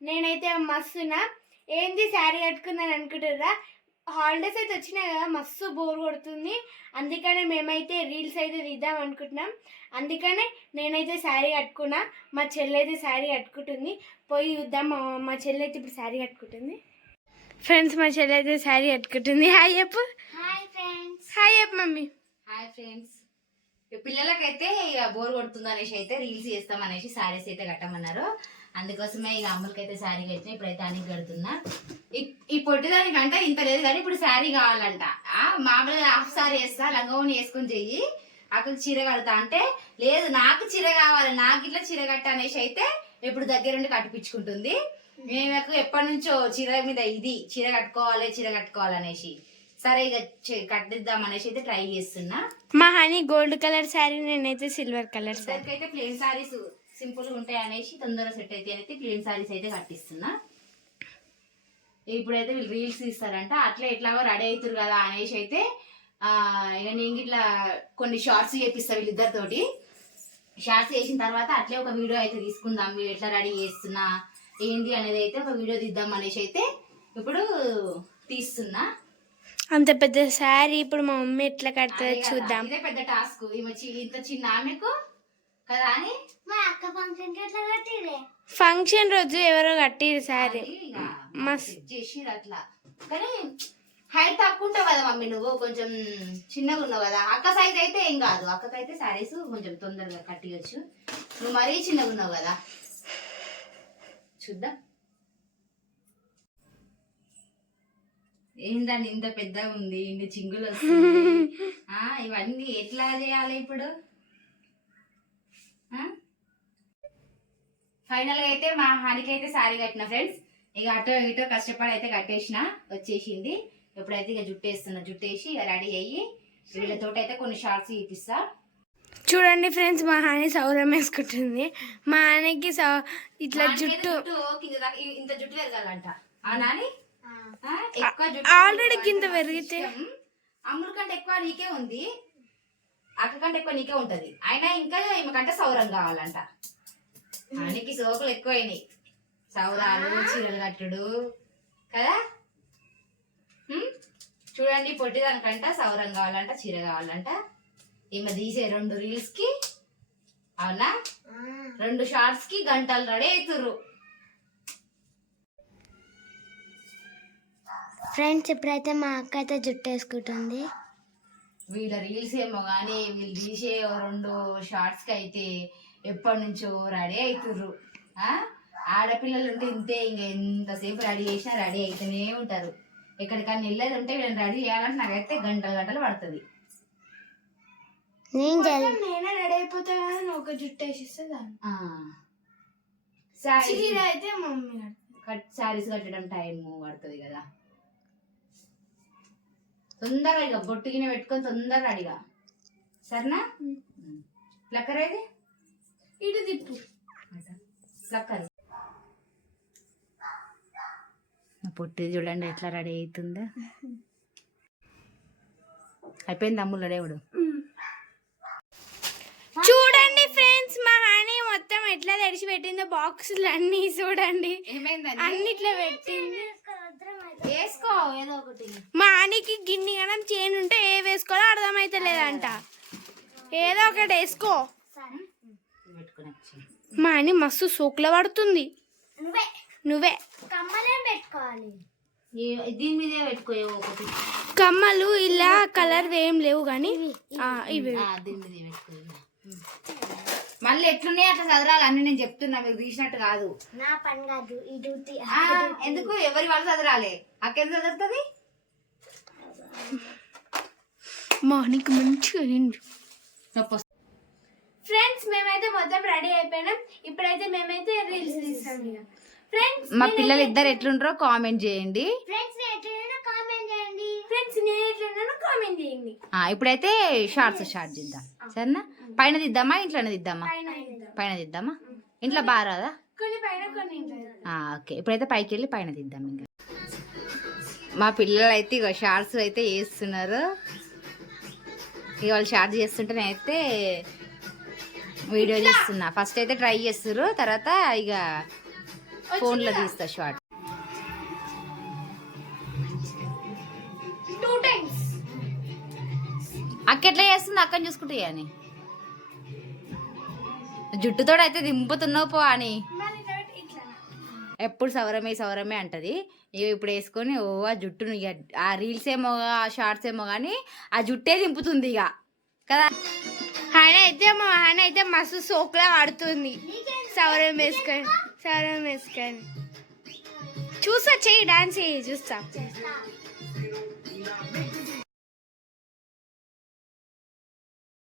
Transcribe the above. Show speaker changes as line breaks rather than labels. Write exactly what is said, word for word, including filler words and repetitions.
నేనైతే మస్తున్నా. ఏంది శారీ కట్టుకుందని అనుకుంటారా? హాలిడేస్ అయితే వచ్చినాయి కదా, మస్తు బోర్ కొడుతుంది. అందుకనే మేమైతే రీల్స్ అయితే తీద్దాం అనుకుంటున్నాం. అందుకనే నేనైతే శారీ కట్టుకున్నా, మా చెల్లి అయితే శారీ కట్టుకుంటుంది. పోయి చూద్దాం. మా మా చెల్లి అయితే ఇప్పుడు శారీ కట్టుకుంటుంది. ఫ్రెండ్స్, మా చెల్లి అయితే శారీ కట్టుకుంటుంది. హాయ్ చెప్పు. Hi friends. హాయ్ చెప్పు మమ్మీ.
Hi friends. పిల్లలకైతే ఇక బోర్ కొడుతుంది అనేసి అయితే రీల్స్ చేస్తాం అనేసి శారీస్ అయితే కట్టమన్నారు. అందుకోసమే ఇక అమ్ములకైతే శారీ కట్టినా. ఇప్పుడైతే అనికి కడుతున్నా. ఈ పొట్టిదానికంటే ఇంత లేదు కానీ ఇప్పుడు శారీ కావాలంట. మామూలుగా హాఫ్ శారీ వేస్తా, లంగోని వేసుకొని చెయ్యి, అక్కడ చీర కడతా అంటే లేదు నాకు చీర కావాలి, నాకు ఇట్లా చీర కట్ట అనేసి అయితే ఇప్పుడు దగ్గరుండి కట్టిపించుకుంటుంది. మేము ఎప్పటి నుంచో చీర మీద ఇది చీర కట్టుకోవాలి చీర కట్టుకోవాలి అనేసి, సరే ఇక కట్టిద్దాం అనేసి అయితే ట్రై చేస్తున్నా.
మా హనీ గోల్డ్ కలర్ శారీ, నేనైతే సిల్వర్ కలర్ శారీ.
అయితే ప్లేన్ శారీస్ సింపుల్ గా ఉంటాయి అనేసి తొందరగా సెట్ అయితే అయితే ప్లేన్ శారీస్ అయితే కట్టిస్తున్నా. ఇప్పుడైతే వీళ్ళు రీల్స్ తీస్తారంట, అట్లా ఎట్లాగో రెడీ అవుతారు కదా అనేసి అయితే ఆ ఇక నేను ఇట్లా కొన్ని షార్ట్స్ చేపిస్తా వీళ్ళిద్దరితోటి. షార్ట్స్ చేసిన తర్వాత అట్లే ఒక వీడియో అయితే తీసుకుందాం, వీళ్ళు ఎట్లా రెడీ చేస్తున్నా ఏంటి అనేది అయితే ఒక వీడియో తీద్దాం అనేసి అయితే ఇప్పుడు తీస్తున్నా.
అంత పెద్ద శారీ ఇప్పుడు మా మమ్మీ ఎట్లా కడుతుందో చూద్దాం.
ఇదే పెద్ద టాస్క్. ఇంత చిన్న ఆమెకు కదా అని
మా అక్క ఫంక్షన్ ఎట్లా కట్టిరే? ఫంక్షన్ రోజు ఎవరో కట్టిరు శారీ
చేసి అట్లా. కానీ హైట్ తక్కువ ఉంటావు కదా మమ్మీ, నువ్వు కొంచెం చిన్నగా ఉన్నావు కదా. అక్క సైజ్ అయితే ఏం కాదు, అక్కకైతే శారీస్ కొంచెం తొందరగా కట్టియచ్చు. నువ్వు మరీ చిన్నగా ఉన్నావు కదా. చూద్దాం ఏందని ఇంత పెద్దగా ఉంది, ఇన్ని చింగులు వస్తుంది. ఆ ఇవన్నీ ఎట్లా చేయాలి ఇప్పుడు? ఫైనల్ గా అయితే మా హానికి అయితే శారీ కట్టిన ఫ్రెండ్స్. ఇక అటో ఇటో కష్టపడి అయితే కట్టేసిన, వచ్చేసింది. ఎప్పుడైతే ఇక జుట్టేస్తున్నా, జుట్టేసి ఇక రెడీ అయ్యి వీళ్ళతో అయితే కొన్ని షార్ట్స్ చూపిస్తా.
చూడండి ఫ్రెండ్స్, మా హాని సౌరం వేసుకుంటుంది. మా హానికి ఇట్లా జుట్టు
ఇంత జుట్టు పెరగాలంట. ఆ నాని
ఆల్రెడీ కింద పెరిగితే
అమ్ముల కంటే ఎక్కువ నీకే ఉంది, అక్క కంటే ఎక్కువ నీకే ఉంటది. అయినా ఇంకా ఈమెకంటే సౌరం కావాలంట. ఆయనకి సోకులు ఎక్కువైనాయి, సౌరాలు చీరలు కట్టుడు కదా. చూడండి పొట్టిదానికంట సౌరం కావాలంట, చీర కావాలంట. ఈమె తీసే రెండు రీల్స్ కి అవునా, రెండు షార్ట్స్ కి గంటలు రెడీ అవుతుర్రు.
ఫ్రెండ్స్, ఇప్పుడైతే మా అక్క అయితే జుట్టు వేసుకుంటుంది.
వీళ్ళ రీల్స్ ఏమో కానీ వీళ్ళు తీసే రెండు షార్ట్స్ కి అయితే ఎప్పటి నుంచో రెడీ అవుతుర్రు. ఆడపిల్లలు ఉంటే ఇంతే, ఇంకా ఎంతసేపు రెడీ చేసినా రెడీ అవుతూనే ఉంటారు. ఎక్కడికన్నా వెళ్ళేది ఉంటే వీళ్ళని రెడీ చేయాలంటే నాకైతే గంటలు గంటలు పడుతుంది. నేనే రెడీ అయిపోతా కదా, నువ్వు ఒక జుట్టు వేసిస్తే శారీ అయితే మమ్మీ కట్ శారీస్ కట్టడం టైం పడుతుంది కదా. తొందరగా ఇక బొట్టుగిన పెట్టుకొని తొందరగా అడిగా సరేనా. ప్లక్కర్ అయితే ఇటు తిప్పు, ప్లక్కర్. పొట్టి చూడండి ఎట్లా రెడీ అవుతుందా. అయిపోయింది అమ్ములు రెడీ అవడు.
చూడండి ఫ్రెండ్స్, మా హాని మొత్తం ఎట్లా తెడిచి పెట్టిందో బాక్సులు అన్ని. చూడండి అన్నిట్లో పెట్టింది.
వేసుకో ఏదో ఒకటి.
మా హానికి గిన్నె గనం చైన్ ఉంటే ఏ వేసుకోవాలో అర్థమైతే లేదంట. ఏదో ఒకటి వేసుకో. మా హాని మస్తు సోకుల పడుతుంది. నువ్వే కమ్మలే పెట్టుకోవాలి,
దీని మీదే పెట్టుకో ఒకటి.
కమ్మలు ఇలా కలర్ ఏం లేవు కానీ ఇవి
దీని మీదే పెట్టుకో. మళ్ళీ ఎట్లున్నాయి అట్లా చదరాలి అన్ని. నేను చెప్తున్నా, మీకు తీసినట్టు కాదు.
నా పని కాదు ఈ డ్యూటీ.
ఎందుకు ఎవరి వాళ్ళు చదరాలి, అక్కడ చదువుతుంది.
మార్నింగ్ మంచిగా. ఫ్రెండ్స్, మేమైతే మొత్తం రెడీ అయిపోయినాం. ఇప్పుడైతే మేమైతే రీల్స్ తీస్తాం. ఫ్రెండ్స్,
మా పిల్లలు ఇద్దరు ఎట్లుంటారో కామెంట్ చేయండి.
ఫ్రెండ్స్ కామెంట్ చేయండి. ఫ్రెండ్స్ నేను ఎట్లున్నానో కామెంట్ చేయండి.
ఇప్పుడైతే షార్ట్స్ స్టార్ట్ చేద్దాం సరేనా. పైన దిద్దామా ఇంట్లోనే దిద్దామా? పైన దిద్దామా, ఇంట్లో బాగా రాదా? ఓకే, ఇప్పుడైతే పైకి వెళ్ళి పైన దిద్దాం. ఇంకా మా పిల్లలు అయితే ఇక షార్ట్స్ అయితే వేస్తున్నారు. ఇక వాళ్ళు షార్ట్స్ చేస్తుంటే నేనైతే వీడియో చేస్తున్నా. ఫస్ట్ అయితే ట్రై చేస్తారు, తర్వాత ఇక ఫోన్లో తీస్తా షార్ట్.
టూ టైమ్స్
అక్క ఎట్లా చేస్తుంది అక్కని చూసుకుంటే అని జుట్టుతో అయితే దింపుతున్నావు పో అని ఎప్పుడు సవరమే సవరమే అంటది. ఇక ఇప్పుడు వేసుకొని ఓ ఆ జుట్టును ఇక ఆ రీల్స్ ఏమో ఆ షార్ట్స్ ఏమో కానీ ఆ జుట్టే దింపుతుంది ఇక కదా.
ఆయన అయితే మా ఆయన అయితే మస్తు సోకులా ఆడుతుంది సవరం వేసుకొని సవరం వేసుకొని చూస్తా చెయ్యి డాన్స్ చెయ్యి చూస్తా.